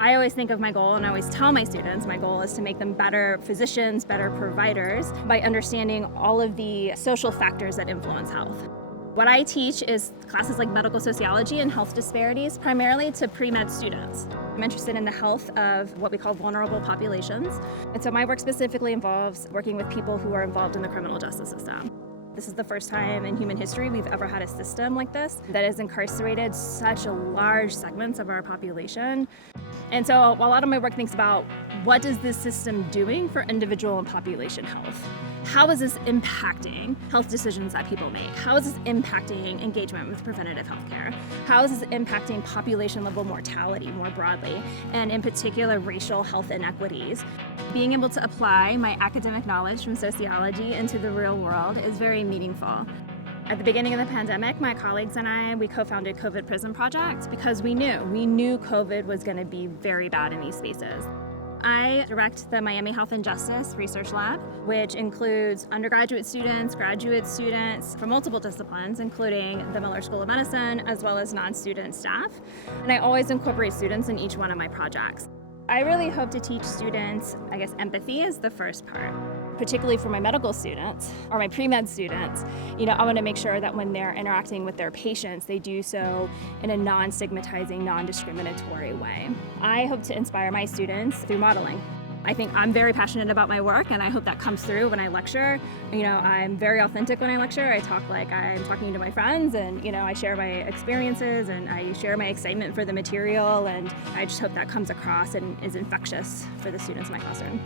I always think of my goal, and I always tell my students my goal is to make them better physicians, better providers by understanding all of the social factors that influence health. What I teach is classes like medical sociology and health disparities, primarily to pre-med students. I'm interested in the health of what we call vulnerable populations. And so my work specifically involves working with people who are involved in the criminal justice system. This is the first time in human history we've ever had a system like this that has incarcerated such a large segments of our population. And so a lot of my work thinks about what is this system doing for individual and population health? How is this impacting health decisions that people make? How is this impacting engagement with preventative health care? How is this impacting population level mortality more broadly, and in particular racial health inequities? Being able to apply my academic knowledge from sociology into the real world is very meaningful. At the beginning of the pandemic, my colleagues and I, we co-founded COVID Prison Project because we knew COVID was going to be very bad in these spaces. I direct the Miami Health and Justice Research Lab, which includes undergraduate students, graduate students from multiple disciplines, including the Miller School of Medicine, as well as non-student staff. And I always incorporate students in each one of my projects. I really hope to teach students, empathy is the first part. Particularly for my medical students or my pre-med students, I want to make sure that when they're interacting with their patients, they do so in a non-stigmatizing, non-discriminatory way. I hope to inspire my students through modeling. I think I'm very passionate about my work, and I hope that comes through when I lecture. I'm very authentic when I lecture. I talk like I'm talking to my friends, and I share my experiences and I share my excitement for the material, and I just hope that comes across and is infectious for the students in my classroom.